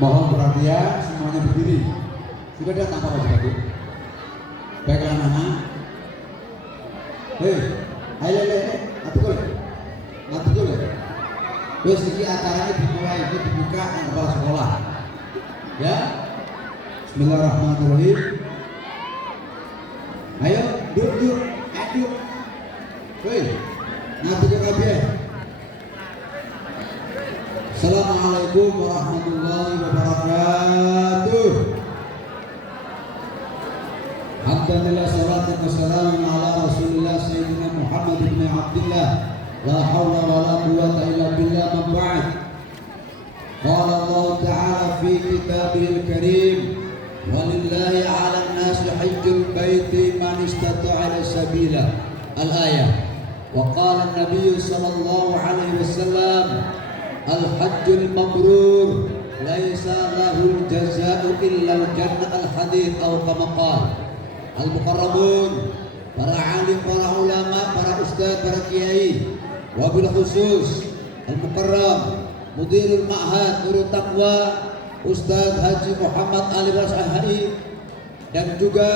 Mohon perhatian, semuanya berdiri. Sudah datang Pak Wajib Batu? Baiklah Nana. Hei, ayo, ngatur dulu. Terus ini acaranya dimulai, ini dibuka yang kepala sekolah. Ya, Bismillahirrahmanirrahim. Ayo, duduk. Hei, ngatur ke kabeh. Assalamualaikum warahmatullahi wabarakatuh. Alhamdulillah, salatu wassalamu ala Rasulillah Sayyidina Muhammad ibn Abdillah. La hawla wa la quwwata illa billah, ma ba'd. Qala Allah Ta'ala fi kitabihil karim, walillahi 'alan nasi hajjul baiti man istata'a ila sabila. Al-ayah. Wa qala an-nabiy sallallahu alaihi wasallam, al-hajjul mabrur laisa lahul jazaa'u illa al-jannah, al-hadits atau kama qala. Al-muqarrabun, para alim, para ulama, para ustaz, para kiai, wabil khusus al-mukarram mudirul ma'had Nurut Taqwa Ustaz Haji Muhammad Ali Rasahai, dan juga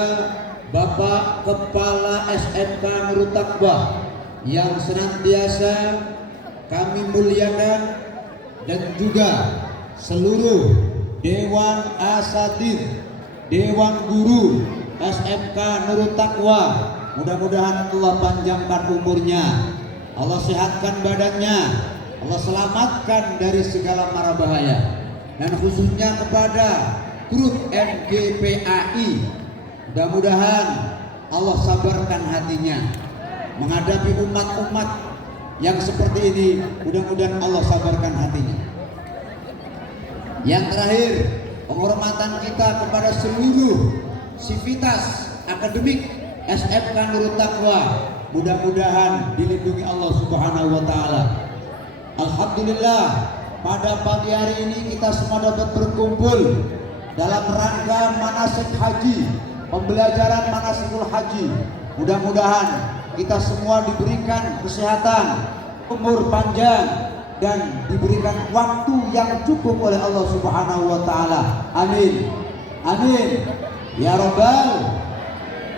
Bapak Kepala SMK Nurut Taqwa yang senantiasa kami muliakan, dan juga seluruh Dewan Asatidz, Dewan Guru SMK Nurut Taqwa. Mudah-mudahan Allah panjangkan umurnya, Allah sehatkan badannya, Allah selamatkan dari segala mara bahaya. Dan khususnya kepada grup MGPAI, mudah-mudahan Allah sabarkan hatinya menghadapi umat-umat yang seperti ini. Mudah-mudahan Allah sabarkan hatinya. Yang terakhir, penghormatan kita kepada seluruh sivitas akademik SMK Nurut Taqwa, mudah-mudahan dilindungi Allah Subhanahu wa taala. Alhamdulillah, pada pagi hari ini kita semua dapat berkumpul dalam rangka manasik haji, pembelajaran manasikul haji. Mudah-mudahan kita semua diberikan kesehatan, umur panjang, dan diberikan waktu yang cukup oleh Allah Subhanahu wa taala. Amin. Amin. Ya Rabbal.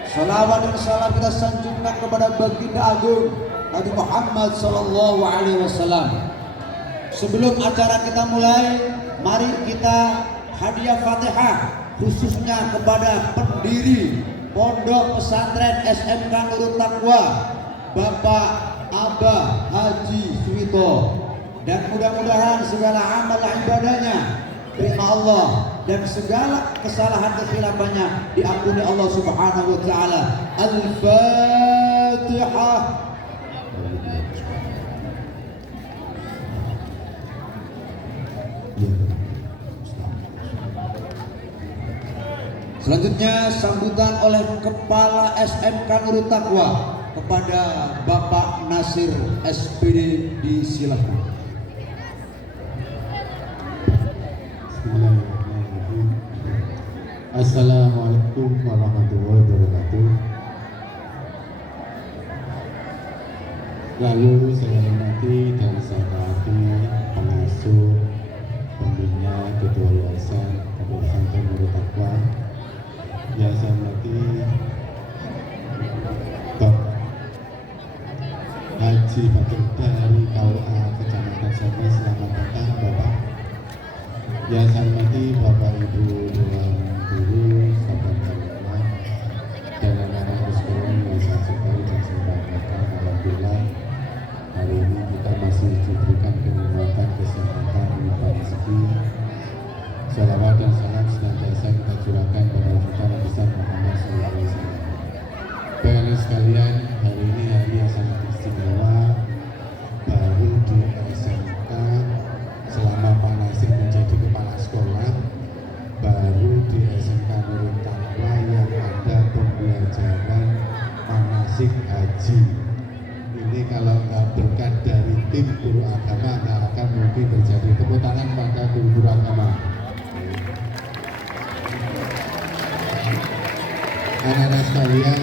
Salawat dan salam kita sanjungkan kepada baginda agung Nabi Muhammad sallallahu alaihi wasallam. Sebelum acara kita mulai, mari kita hadiah Fatihah khususnya kepada pendiri Pondok Pesantren SMK Nurut Taqwa, Bapak Abah Haji Suwito. Dan mudah-mudahan segala amal ibadahnya terima Allah, dan segala kesalahan kekhilafannya diampuni Allah Subhanahu wa taala. Al-Fatihah. Selanjutnya sambutan oleh Kepala SMK Nurut Taqwa kepada Bapak Nasir SPD, disilakan. Assalamualaikum warahmatullahi wabarakatuh. Lalu saya hormati dan saya taati pengasuh, pembina, ketua yayasan Pondok Pesantren Nurut Taqwa. Yang saya hormati Bapak Haji Bakir dari KUA Kecamatan Sebe, selamat datang Bapak. Yang saya hormati Bapak Ibu Dewan Guru, sahabat karyawan, dan anak-anak sekolah yang saya cintai dan saya banggakan. Alhamdulillah, hari ini kita masih diberikan kenikmatan, kesehatan, limpah rezeki. Salawat dan salam senantiasa kita curahkan pada junjungan besar Muhammad SAW. Bapak sekalian, hari ini hari yang sangat istimewa. Baru di SMK selama Pak Nasir menjadi kepala sekolah, baru di SMK Nurut Taqwa yang ada pembelajaran manasik haji. Ini kalau nggak berkat dari tim guru agama, nggak akan mungkin terjadi. Tepuk tangan pada guru agama. Anak-anak sekalian,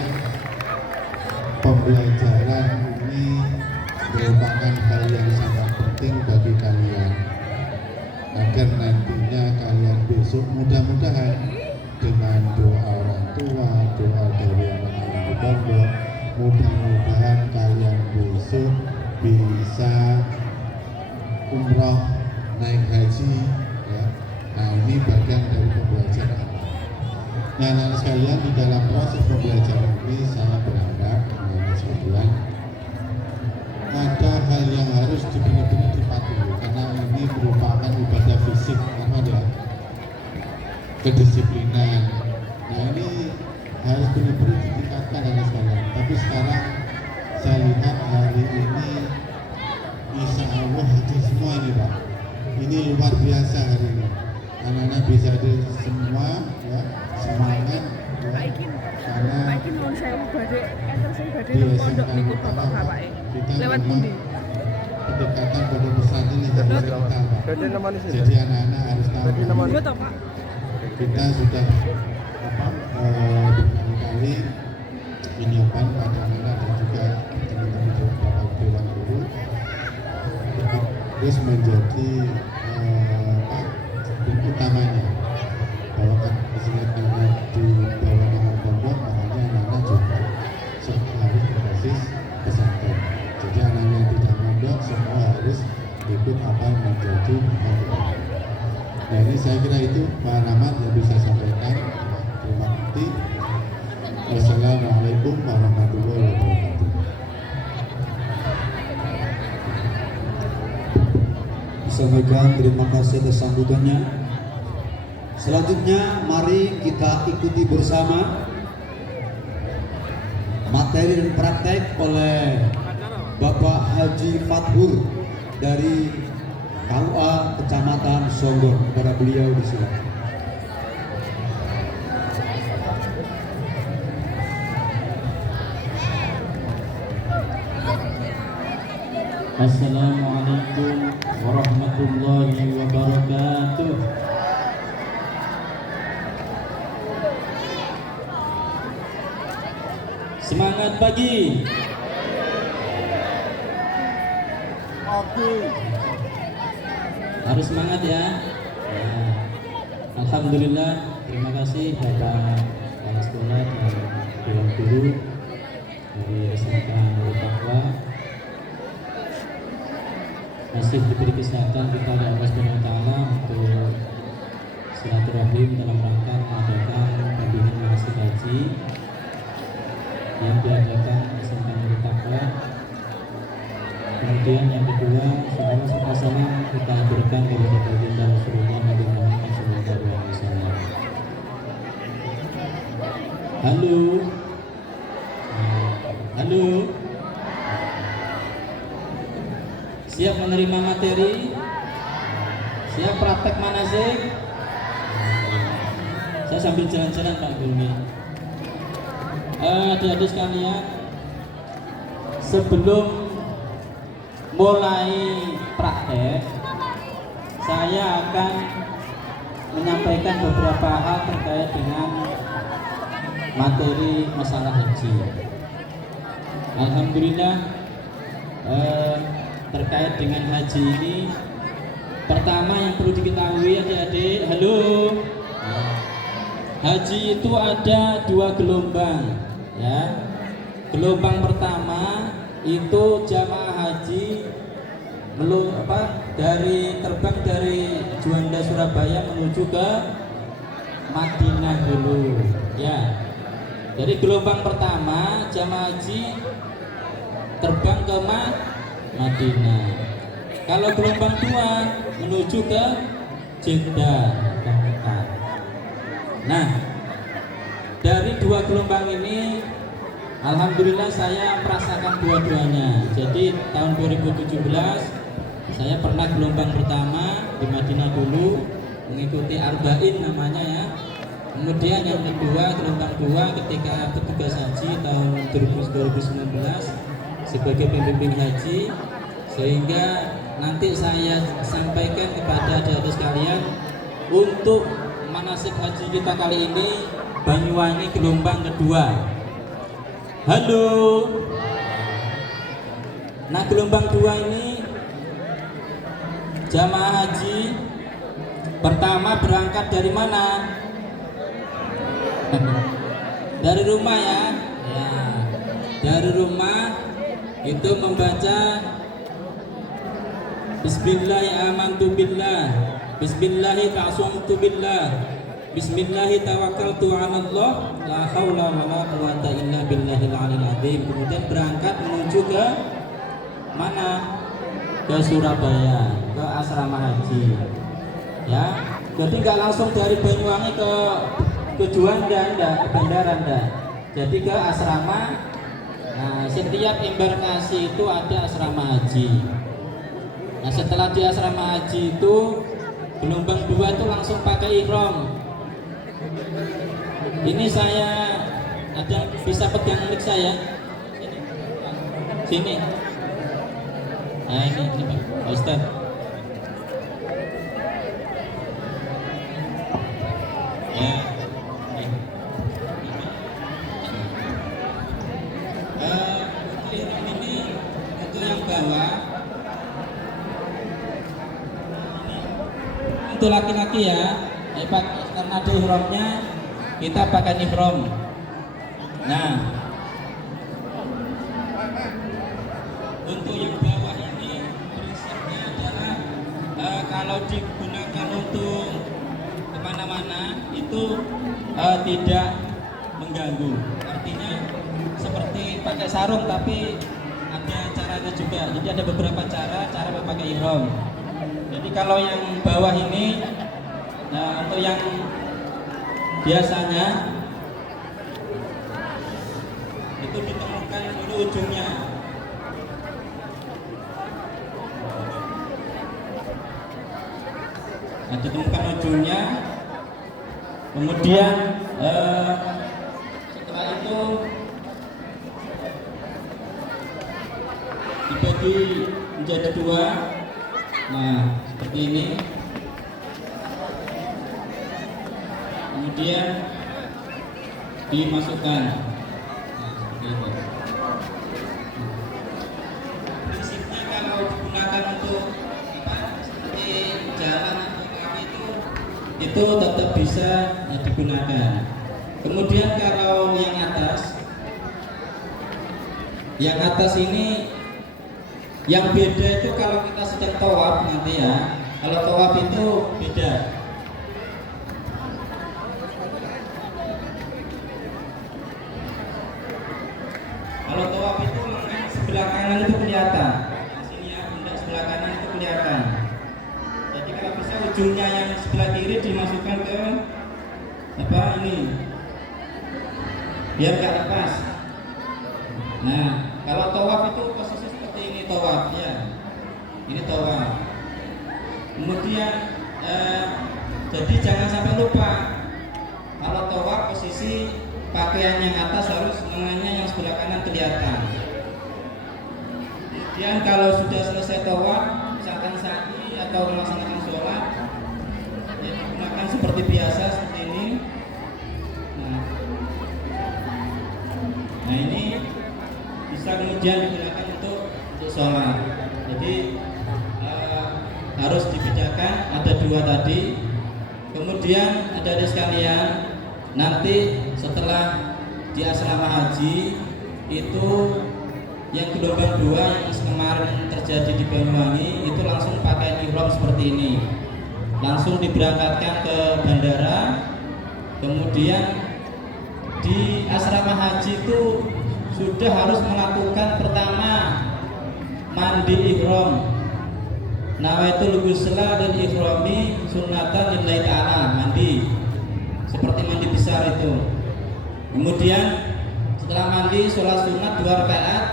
pembelajaran ini merupakan hal yang sangat penting bagi kalian, agar nantinya kalian besok mudah-mudahan dengan doa orang tua, doa dari anak-anak di pondok, mudah-mudahan kalian besok bisa umroh, naik haji, ya. Nah ini bagian dari pembelajaran. Nah anak-anak sekalian, di dalam proses pembelajaran ini saya berharap anak-anak sekalian ada hal yang harus benar-benar dipatuhi karena ini merupakan ibadah fisik, apa ya? Kedisiplinan. Nah ini harus benar-benar ditingkatkan anak sekalian. Tapi sekarang saya lihat hari ini insya Allah hadir semua ini Pak. Ini luar biasa hari ini. Anak-anak bisa hadir semua, ya, semangat, ya, karena di SMK kita memang pendekatan pada pesantren yang harus kental Pak. Jadi anak-anak harus tahu. Kita sudah berkali-kali menyiapkan pada anak-anak dan juga teman-teman Bapak Dewan Guru terus menjadi utamanya bahwa kan istilahnya di bawah nama pondok, makanya anak-anak juga harus berbasis pesantren. Jadi anak-anak yang tidak mondok semua harus ikut apa yang menjadi pondok. Nah ini saya kira itu Pak Rahmat yang bisa sampaikan. Terima kasih. Wassalamualaikum warahmatullahi wabarakatuh. Sampaikan terima kasih atas sambutannya. Selanjutnya mari kita ikuti bersama materi dan praktek oleh Bapak Haji Fathur dari KUA Kecamatan Songgor. Kepada beliau disilakan. Assalamualaikum warahmatullahi wabarakatuh. Semangat pagi. Harus semangat ya. Alhamdulillah, terima kasih Bapak Kepala Sekolah dan Dewan Guru dari SMK Nurul Taqwa. Masih diberi kesehatan kita oleh Allah Subhanahu wa taala untuk silaturahim dalam rangka mengadakan bimbingan manasik haji yang diadakan SMK Nurul Taqwa. Kemudian yang kedua, saudara salam kita haturkan kepada baginda Rasulullah Nabi Muhammad SAW. Halo, halo. Siap menerima materi? Siap praktek manasik? Saya sambil jalan-jalan Pak Gulmi. Adik-adik sekalian, sebelum mulai praktek, saya akan menyampaikan beberapa hal terkait dengan materi masalah haji. Alhamdulillah, terkait dengan haji ini, pertama yang perlu diketahui adik-adik, halo, haji itu ada 2 gelombang, ya. Gelombang pertama itu jamaah haji terbang dari Juanda Surabaya menuju ke Madinah dulu, ya. Jadi gelombang pertama jamaah haji terbang ke Madinah. Kalau gelombang 2 menuju ke Jeddah, ke Mekah. Nah, dari 2 gelombang ini alhamdulillah saya merasakan dua-duanya. Jadi tahun 2017 saya pernah gelombang pertama di Madinah dulu mengikuti Arba'in namanya ya. Kemudian yang kedua, gelombang 2 ketika petugas haji tahun 2019 sebagai pembimbing haji, sehingga nanti saya sampaikan kepada adik-adik sekalian untuk manasik haji kita kali ini Banyuwangi gelombang kedua. Halo. Nah, gelombang 2 ini jamaah haji Pertama berangkat dari mana? Dari rumah ya. Ya. Dari rumah itu membaca Bismillahi amantu billah, Bismillahi ta'asumtu billah, Bismillahi tawakkaltu 'ala Allah, la haula wala quwata illa billahil aliyil azim. Kemudian berangkat menuju ke mana? Ke Surabaya, ke asrama haji. Ya, jadi nggak langsung dari Banyuwangi ke Juanda, enggak, ke bandara enggak. Jadi ke asrama. Nah, setiap embarkasi itu ada asrama haji. Nah, setelah di asrama haji itu gelombang 2 itu langsung pakai ihram. Ini saya ada bisa pegang mic saya. Sini. Nah, ini Pak Ustaz. Ya. Ini untuk yang bawah. Untuk laki-laki ya, karena ada ihramnya, kita pakai ihram. Nah, untuk yang bawah ini prinsipnya adalah kalau digunakan untuk kemana-mana itu tidak mengganggu. Artinya seperti pakai sarung, tapi ada caranya juga. Jadi ada beberapa cara memakai ihram. Jadi kalau yang bawah ini, nah untuk yang biasanya itu ditemukan dulu ujungnya. Nah, ditemukan ujungnya, kemudian setelah itu dibagi menjadi 2. Nah, seperti ini. Kemudian dimasukkan. Nah, seperti ini. Prinsipnya kalau digunakan untuk seperti jalan atau kaki itu tetap bisa digunakan. Kemudian kalau yang atas ini, yang beda itu kalau kita sedang tawaf nanti ya. Kalau tawaf itu beda. Kalau tawaf itu lengan sebelah kanan itu kelihatan. Di sini ya, pundak sebelah kanan itu kelihatan. Jadi kalau bisa ujungnya yang sebelah kiri dimasukkan ke ini, biar gak lepas. Nah, kalau tawaf itu posisi seperti ini tawaf ya. Ini tawaf. Kemudian jadi jangan sampai lupa. Kalau tawaf posisi pakaian yang atas harus lengannya yang sebelah kanan kelihatan. Kemudian kalau sudah selesai tawaf, misalkan sa'i atau melaksanakan sholat, ya digunakan seperti biasa seperti ini. Nah ini bisa kemudian digunakan untuk sholat. Jadi harus dibedakan, ada 2 tadi. Kemudian ada sekalian, nanti setelah di asrama haji itu yang gelombang 2 yang kemarin terjadi di Banyuwangi itu langsung pakai ihram seperti ini, langsung diberangkatkan ke bandara. Kemudian di asrama haji itu sudah harus melakukan pertama mandi ihram. Nawaitul ghusla dan ihrami sunnatan lillahi ta'ala, mandi seperti mandi besar itu. Kemudian setelah mandi sholat sunat 2 rakaat,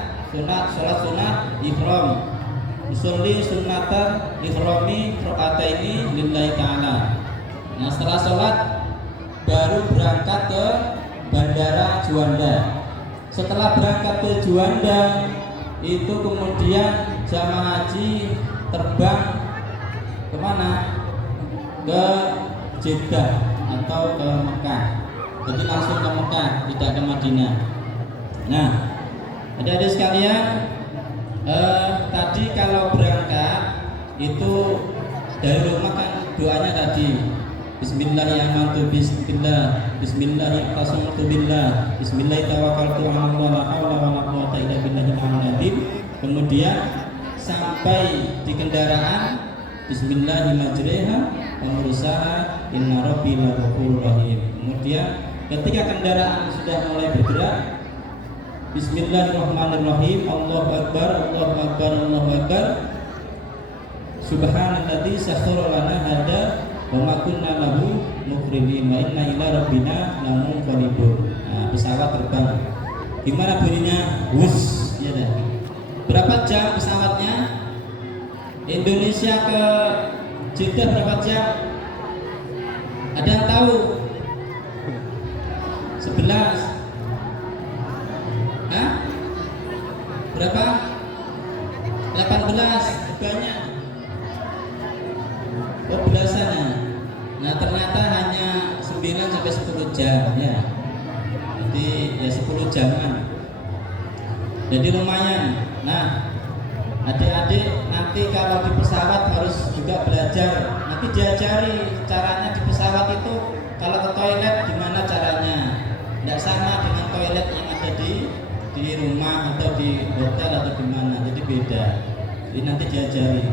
sholat sunat ihram, usolli sunnatan ihrami rakaataini lillahi ta'ala. Nah setelah sholat baru berangkat ke bandara Juanda. Setelah berangkat ke Juanda itu kemudian jamaah haji terbang kemana? Ke Jeddah atau ke Mekah. Jadi langsung ke Mekah, tidak ke Madinah. Nah, adik-adik sekalian, tadi kalau berangkat itu dari rumah kan doanya tadi Bismillahirrahmanirrahim, Bismillahirrahmanirrahim, Bismillahirrahmanirrahim. Kemudian sampai di kendaraan Bismillahirrahmanirrahim, Inna Rabbi Laghafurur Rahim. Kemudian ketika kendaraan sudah mulai bergerak, Bismillahirrahmanirrahim, Allahu Akbar, Allahu Akbar, Allahu Akbar. Subhanalladzi sakhkhara lana hada wa ma kunna lahu muqrinin wa inna ila rabbina lamunqalibun. Nah, pesawat terbang. Gimana bunyinya? Wus, ya dah. Berapa jam pesawatnya? Indonesia ke Jeddah berapa jam? Ada yang tahu? 11. Hah? Berapa? 18. Banyak. Oh, belasan ya. Nah, ternyata hanya 9 sampai 10 jam ya. Jadi ya 10 jaman. Jadi lumayan. Nah, adik-adik nanti kalau di pesawat harus juga belajar. Nanti diajari caranya di pesawat itu kalau ke toilet gimana caranya. Tidak sama dengan toilet yang ada di rumah atau di hotel atau di mana. Jadi beda. Jadi nanti diajari.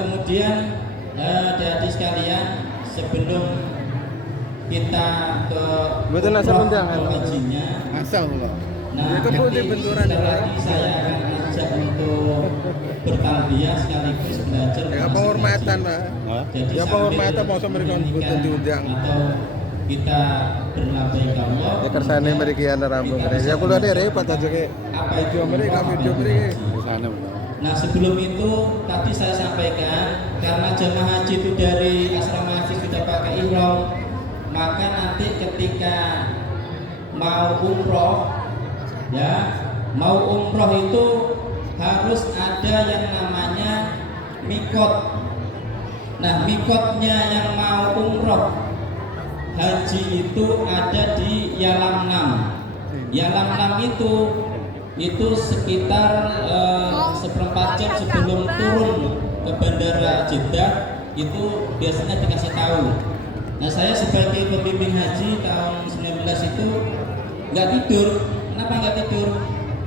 Kemudian adik-adik sekalian, sebelum kita ke hajinya, nah nanti sebentar lagi saya akan ajak untuk bertalbiyah sekaligus belajar penghormatan, Pak. Jadi Ya penghormatan mau mereka menyanyikan diundang. atau kita berlabbaik Allah. Ya kersane mriki ana rambung kene. Ya kula ne repot aja ke. Video mriki video mriki. Nah, sebelum itu tadi saya sampaikan karena jemaah haji itu dari asrama haji sudah pakai ihram, maka nanti ketika mau umroh ya, mau umroh itu harus ada yang namanya mikot. Nah, mikotnya yang mau umroh haji itu ada di Yalamlam. Yalamlam itu sekitar 1/4 jam sebelum turun ke bandara Jeddah itu biasanya dikasih tahu. Nah, saya sebagai pembimbing haji tahun 19 itu nggak tidur. Kenapa nggak tidur?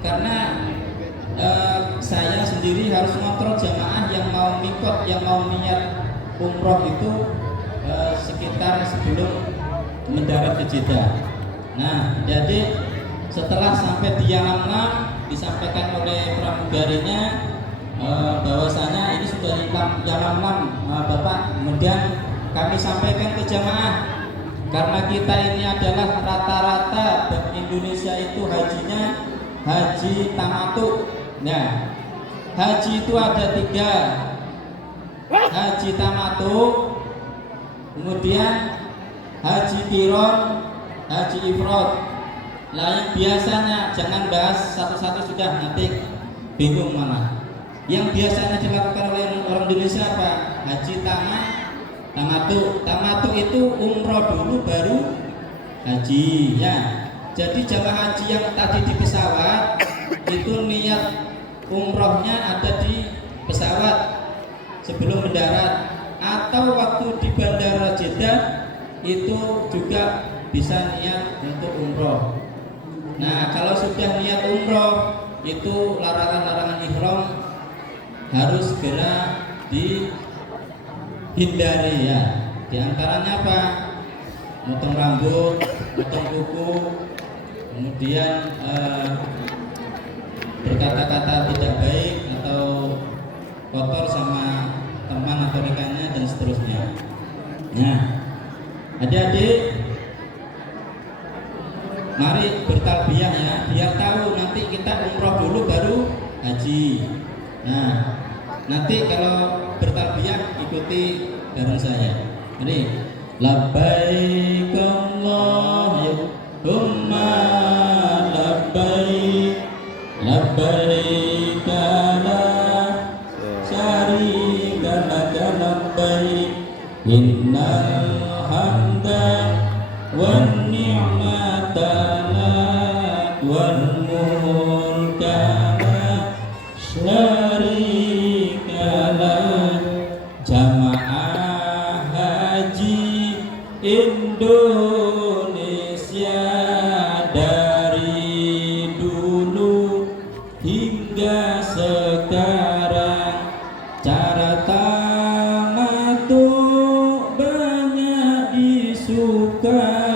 Karena saya sendiri harus ngontrol jamaah yang mau mikot, yang mau niat umroh itu sekitar sebelum mendarat ke Jeddah. Nah, jadi setelah sampai di Yalamlam disampaikan oleh pramugarinya bahwasanya ini sudah di Yalamlam, Bapak. Kemudian kami sampaikan ke jamaah karena kita ini adalah rata-rata Indonesia itu hajinya haji tamattu. Nah, haji itu ada 3, haji tamattu, kemudian haji qiron, haji ifrad. Nah, yang biasanya jangan bahas satu-satu, sudah nanti bingung malah. Yang biasanya dilakukan oleh orang Indonesia apa? Haji tamattu. Tamattu itu umroh dulu baru haji ya. Jadi jamaah haji yang tadi di pesawat itu niat umrohnya ada di pesawat sebelum mendarat, atau waktu di bandara Jeddah itu juga bisa niat untuk umroh. Nah, kalau sudah niat umroh itu larangan-larangan ihram harus segera dihindari ya. Di antaranya apa? Motong rambut, motong kuku, kemudian berkata-kata tidak baik atau kotor sama teman atau rekannya dan seterusnya. Nah, adik-adik, mari bertalbiyah ya, biar tahu nanti kita umroh dulu baru haji. Nah, nanti kalau bertalbiyah ikuti bareng saya. Ini labbaik Allahumma labbaik, labbaik la syarika laka labbaik, innal hamda wan ni'mata lak wal mulka la syarika lak. Jamaah Indonesia dari dulu hingga sekarang, cara tamattu banyak disuka.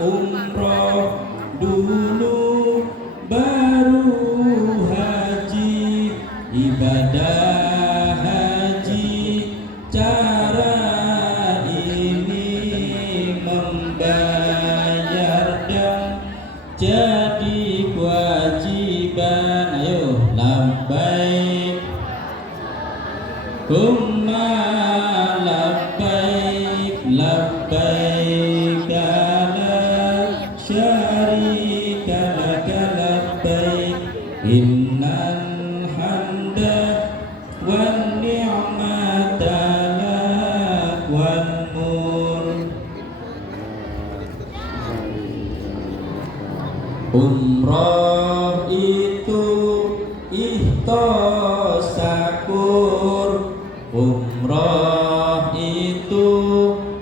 Umroh dulu baru haji, ibadah haji cara ini membayar dan jadi kewajiban. Ayo labbaik Humma labbaik labbaik la syarika laka labbaik innal hamda wan ni'mata lak wal mulk. Umroh itu ikhlas syakur, umroh itu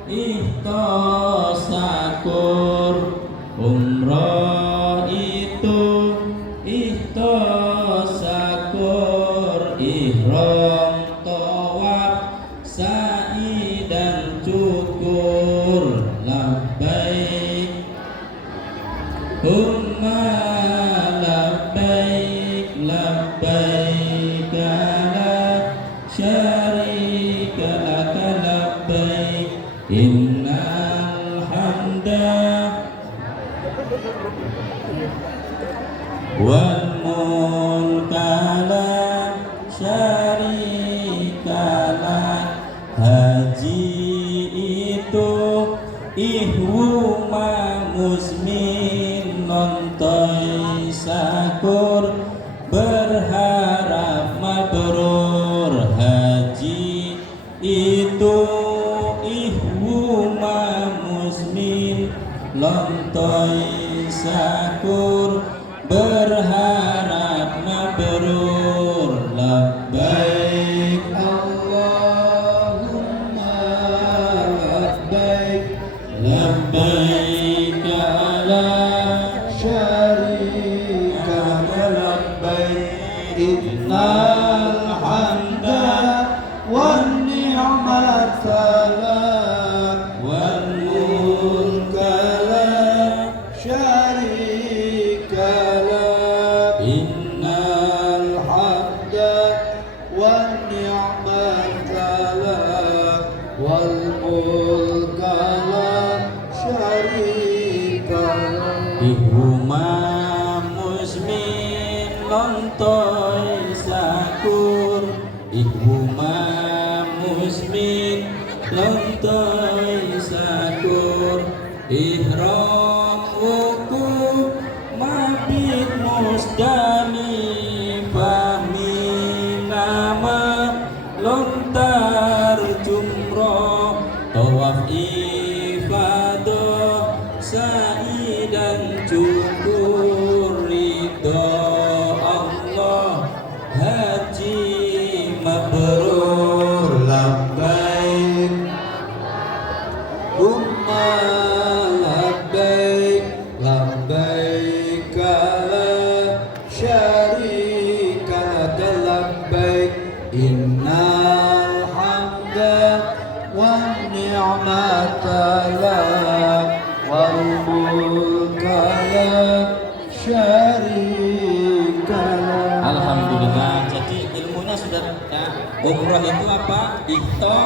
ikhlas syakur, umroh itu ikhlas syakur. Ihram, tawaf, sa'i dan cukur. Labbaik Humma labbaik labbaik la syarika laka labbaik innal hamda wal mulka la syarika lak. Haji itu ihwuma musmin nontoy sakur, berharap mabrur. Haji itu ihwuma musmin nontoy sakur, berharap mabrur. Labbaik Allahumma labbaik labbaik la syarika laka labbaik innal hamda wan ni'mata lak wal mulka la syarika lak innal hamda wan ni'mata lak wal mulka la syarika lak. Ihuma musmin lontoy sakur, ihuma musmin lontoy sakur. Ihram wukuf mabit Musdalifah minama lontar jumroh, tawaf ifadah, sa'i dan cukur. Ridho Allah haji mabrur. Labbaik Humma labbaik labbaik la syarika laka labbaik innal hamda wan ni'mata lak wal mulka la syarika lak. Alhamdulillah, jadi ilmunya sudah ya. Umroh itu apa? Ikhto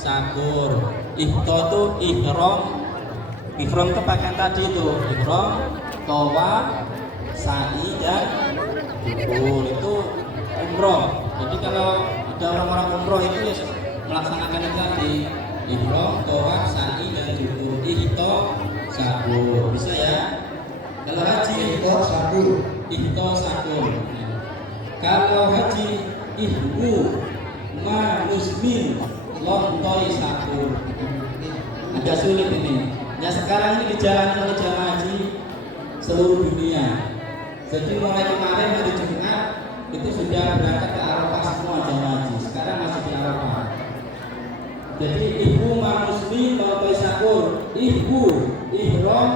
sakur. Ikhto itu ihram. Ihram itu pakaian tadi itu. Ihram, tawaf, sa'i dan cukur. Itu umroh. Jadi kalau ada orang-orang umroh itu ya melaksanakan itu tadi. Ihram, tawaf, sa'i dan cukur. Ikhto sakur. Bisa ya? Kalau haji Ikhto sakur. ikhto sakur. Kalau haji ihwu ma musmin lontoi sakur. Agak sulit ini. Ya sekarang ini dijalani oleh jamaah haji seluruh dunia. Jadi mulai kemarin hari Jumat itu sudah berangkat ke Arafah semua jamaah haji. Sekarang masih di Arafah. Jadi ihwu ma musmin lontoi sakur. ihram.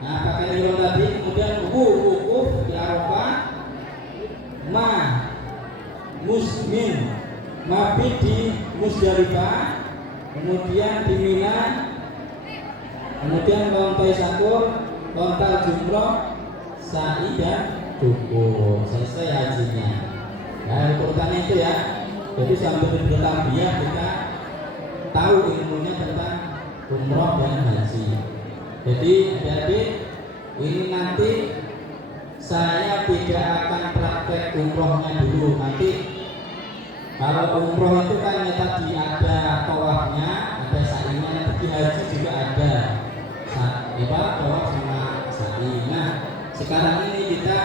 Nah, pakai ihram tadi, kemudian wukuf di Arafah, musmin, mabit di Musdalifah, kemudian di Mina, kemudian lontai sakur, lontar jumroh, sa'i dan cukup. Selesai hajinya. Nah, urutannya itu ya. Jadi sambil bertambah kita tahu ilmunya tentang umroh dan haji. Jadi adik-adik, ini nanti saya tidak akan praktek umrohnya dulu. Nanti kalau umroh itu kan ya tadi ada tawafnya, ada sa'inya, nanti di haji juga ada tawaf sama sa'i. Nah, sekarang ini kita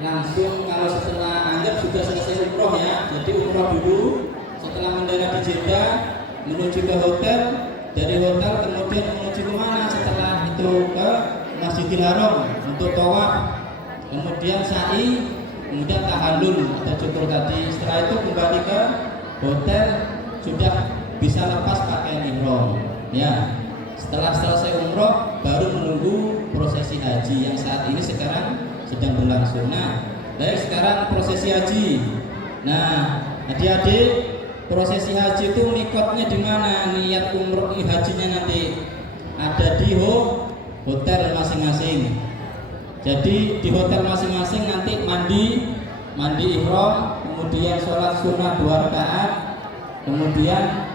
langsung kalau setelah anggap sudah selesai umroh ya. Jadi umroh dulu, setelah mendarat di Jeddah menuju ke hotel, dari hotel kemudian menuju ke mana? Setelah itu ke Masjidil Haram untuk tawaf, kemudian sa'i, kemudian tahallul atau cukur tadi. Setelah itu kembali ke hotel, sudah bisa lepas pakaian ihram ya. Setelah selesai umroh baru menunggu prosesi haji yang saat ini sekarang sedang berlangsung. Nah, baik, sekarang prosesi haji. Nah, adik-adik, prosesi haji itu mikotnya di mana? Niat umroh hajinya nanti ada di hotel masing-masing. Jadi di hotel masing-masing nanti mandi ihram, kemudian sholat sunnah 2 rakaat, kemudian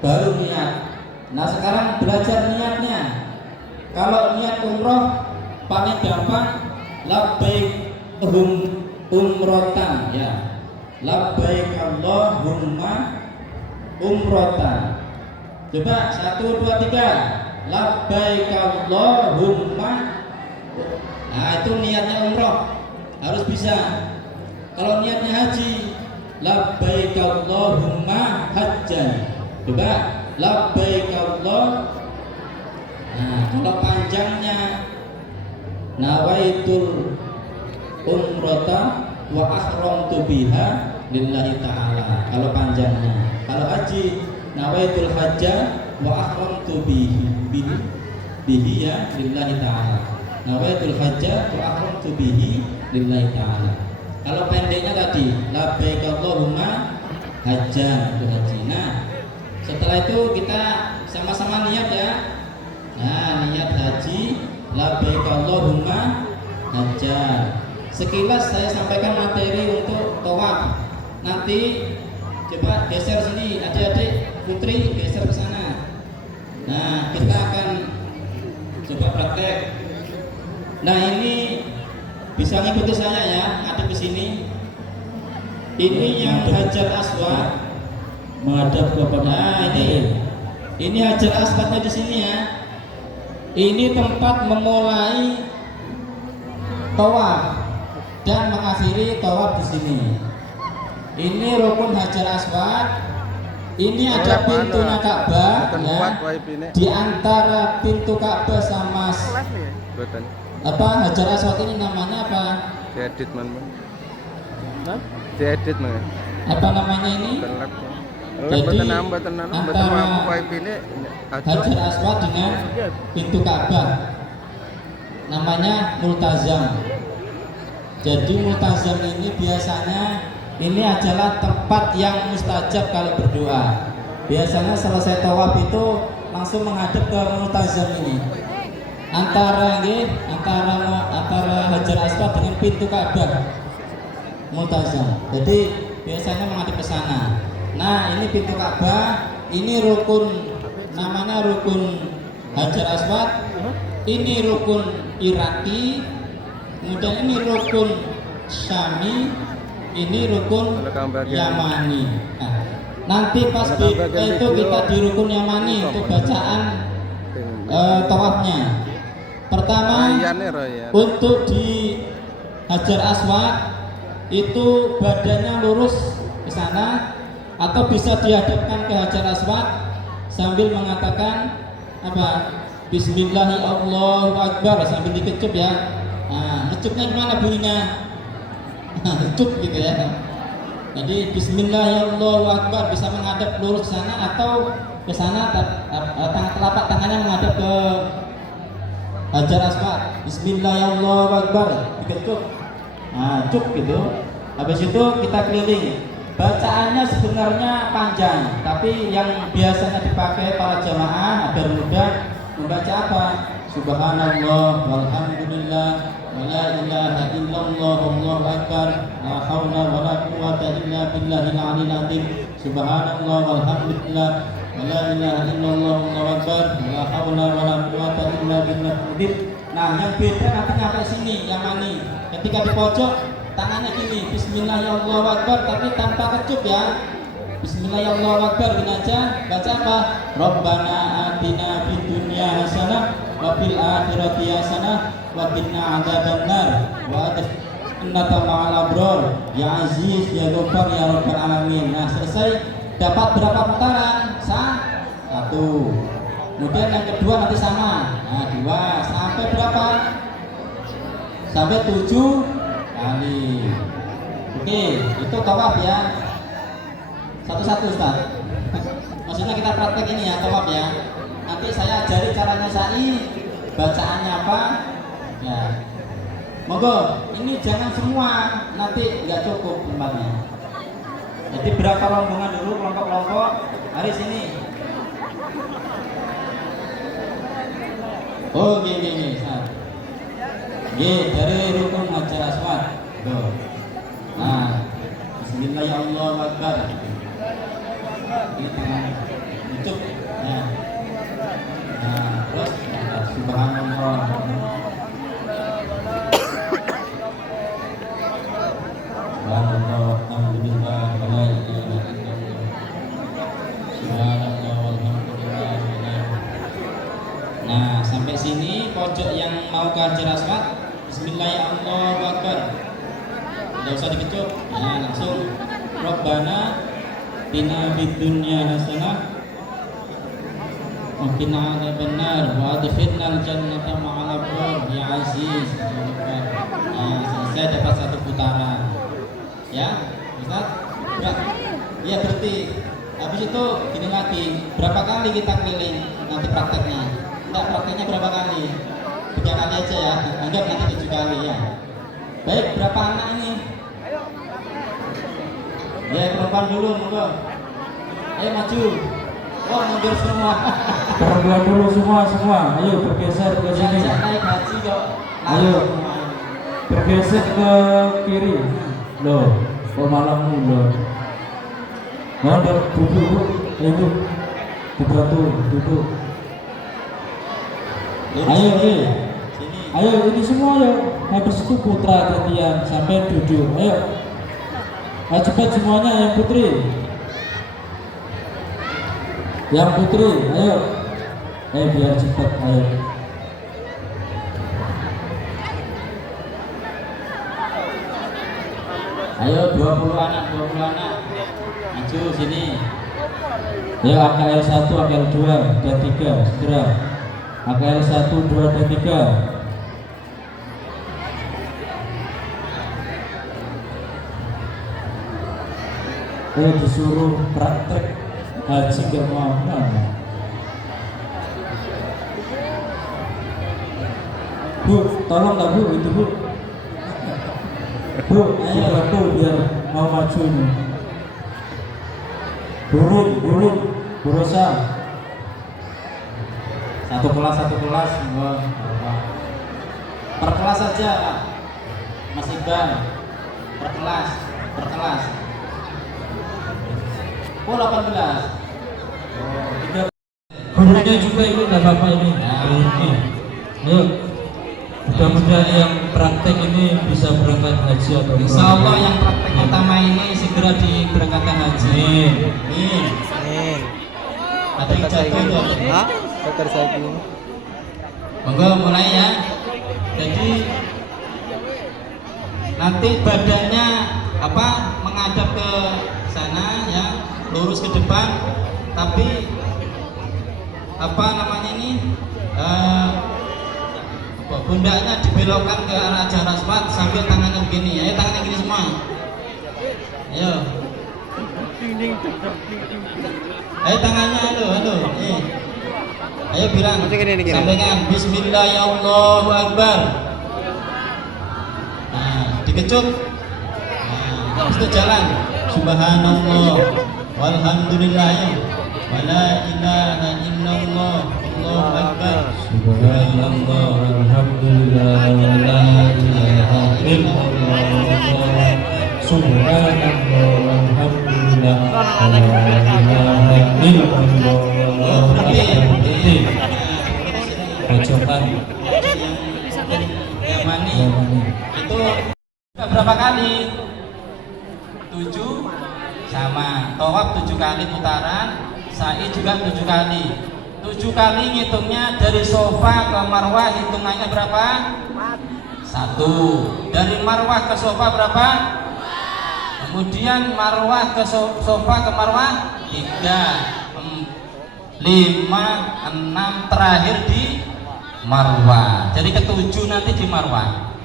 baru niat. Nah, sekarang belajar niatnya. Kalau niat umroh paling gampang labbaik umrotan ya. Labbaik Allahumma umrotan. Coba 1, 2, 3. Labbaik Allahumma. Nah, itu niatnya umroh harus bisa. Kalau niatnya haji, labbaik Allahumma hajjan. Coba labbaik Allah. Nah, kalau panjangnya nawaitul umrata wa ahramtu biha lillahi ta'ala. Kalau panjangnya. Kalau haji nawaitul hajja wa ahramtu bihi ya lillahi ta'ala. Nawaitul hajja wa ahramtu bihi lillahi ta'ala. Kalau pendeknya tadi labbaik Allahumma hajjan, itu haji. Nah, setelah itu kita sama-sama niat ya. Nah, niat haji labbaik Allahumma hajjan. Sekilas saya sampaikan materi untuk tawaf. Nanti coba geser sini, adik-adik putri geser ke sana. Nah, kita akan coba praktek. Nah, ini bisa ngikuti saya ya, ada di sini. Ini yang Hajar Aswad menghadap kepada. Nah, ini Hajar Aswadnya di sini ya. Ini tempat memulai tawaf dan mengakhiri tawaf di sini. Ini rukun Hajar Aswad. Ini ada pintunya Ka'bah ya. Di antara pintu Ka'bah sama apa Hajar Aswad ini namanya apa? Diedit man. Diedit man. Apa namanya ini? Jadi antara Hajar Aswad dengan pintu Ka'bah namanya multazam. Jadi multazam ini biasanya ini adalah tempat yang mustajab kalau berdoa. Biasanya selesai tawaf itu langsung menghadap ke multazam ini. Antara Hajar Aswad dengan pintu Ka'bah multazam. Jadi biasanya menghadap ke sana. Nah, ini pintu Ka'bah, ini rukun namanya rukun Hajar Aswad. Ini rukun Iraki. Kemudian ini rukun Syami, ini rukun Yamani. Nah, nanti pas itu kita di rukun Yamani untuk bacaan tawafnya. Pertama, untuk di Hajar Aswad itu badannya lurus ke sana atau bisa dihadapkan ke Hajar Aswad sambil mengatakan apa? Bismillahirrahmanirrahim sambil dikecup ya. Nah, ngecupnya gimana bunyinya? Ngecuk gitu ya. Jadi Bismillahirrahmanirrahim bisa menghadap lurus ke sana atau ke sana, telapak tangannya menghadap ke Hajar Aswad. Bismillahirrahmanirrahim. Cukup. Nah, cuk gitu. Habis itu kita keliling. Bacaannya sebenarnya panjang, tapi yang biasanya dipakai para jamaah agar mudah membaca apa? Subhanallah walhamdulillah wala ilaha illallah wallahu akbar la haula wala quwwata illa billahil aliyil azim. Subhanallah walhamdulillah wala ilaha illallah wallahu akbar la haula wala quwwata illa billahil azim. Nah, yang beda nanti sampai sini yang mani. Ketika di pojok tangannya gini, Bismillahirrahmanirrahim, tapi tanpa kecup ya. Bismillahirrahmanirrahim, gini aja. Baca apa? Rabbana atina fid dunya hasanah wa fil akhirati hasanah wa qina adzabannar wa adkhilna ma'al abrar ya aziz ya ghaffar ya rabbal alamin. Nah, selesai dapat berapa putaran? Satu. Kemudian yang kedua nanti sama. Nah, 2 sampai berapa? Sampai 7 kali. Oke, itu tawaf ya. Satu-satu Ustaz. Maksudnya kita praktek ini ya, tawaf ya. Nanti saya ajari caranya sa'i, bacaannya apa. Ya. Monggo, ini jangan semua, nanti nggak cukup tempatnya. Jadi berapa rombongan dulu, kelompok-kelompok. Hari sini. Oh, gini, Ustaz. Dari rukun Hajar Aswad. Tuh. Nah, Bismillahirrahmanirrahim. Ini tangan ucuk. Ya. Nah, terus Subhanallah. Subhanallah, alhamdulillah, wala ilaha illallah. Subhanallah, walhamdulillah. Nah, sampai sini pojok yang mau ke Hajar Aswad. Bismillahirrahmanirrahim. Tidak usah dikecup. Ya, langsung. Rabbana atina fid dunya hasanah wa qina adzabannar wa adkhilnal jannata ma'al abrar ya aziz ya ghaffar. Nah, selesai dapat 1 putaran. Ya, Ustaz? Iya, berarti habis itu gini lagi. Berapa kali kita keliling nanti prakteknya? Enggak, prakteknya berapa kali? 3 kali aja ya. Anggap nanti 7 kali ya. Baik, berapa anak ini? Ya, perempuan dulu, monggo. Ayo maju. Oh, mundur semua. Perempuan dulu semua. Ayo bergeser ke sini. Jangan naik haji kok. Ayo. Bergeser ke kiri. Loh, kok malah mundur. Mundur, duduk. Ayo. Duduk. Ayo, Sini. Ayo, ini semua ayo. Habis itu putra gantian sampai duduk. Ayo. Ayo cepat semuanya yang putri. Yang putri, ayo. Biar cepat, ayo. Ayo 20 anak. Maju sini. Ya, AKL 1, AKL 2 dan 3 segera. AKL 1, 2 dan 3. Disuruh praktek haji gak mau. Bu, tolong nggak Bu, itu Bu. Bu, ayo bantu biar mau maju ini. Burung, Bu Rosa. Satu kelas. Per kelas saja, Pak. Mas Iqbal. Per kelas. Oh, 18. Gurunya juga ini nggak apa-apa ini. Gurunya. Ayo. Mudah-mudahan yang praktek ini bisa berangkat haji atau umrah. Insya Allah yang praktek utama ini segera diberangkatkan haji. Amin. Ada yang jatuh itu. Dokter saya ini. Monggo mulai ya. Jadi nanti badannya menghadap ke sana ya, lurus ke depan, tapi pundaknya dibelokkan ke arah Hajar Aswad sambil tangannya begini. Ayo tangannya gini semua. Ayo. Ayo tangannya, halo. Ayo bilang, sampaikan Bismillah ya Allahu Akbar. Nah, dikecut. Nah, habis itu jalan. Subhanallah, walhamdulillah, ya. Wala ilaha illallah, Allahu Akbar. Subhanallah, alhamdulillah, la ilaha illallah. Subhanallah, alhamdulillah, la ilaha illallah. Berarti pojokan Yang mani itu berapa kali? 7 sama. Tawaf 7 kali putaran, sa'i juga 7 kali. 7 kali ngitungnya dari sofa ke marwah hitungannya berapa? 1. Dari marwah ke sofa berapa? Kemudian marwah ke sofa ke marwah 3, 5, 6, terakhir di marwah. Jadi ke-7 nanti di marwah.